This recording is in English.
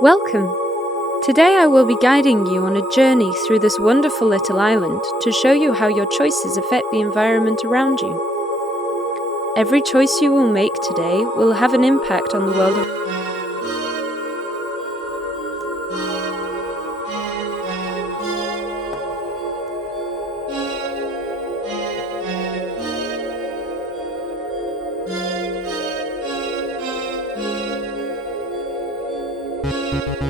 Welcome! Today I will be guiding you on a journey through this wonderful little island to show you how your choices affect the environment around you. Every choice you will make today will have an impact on the world around you.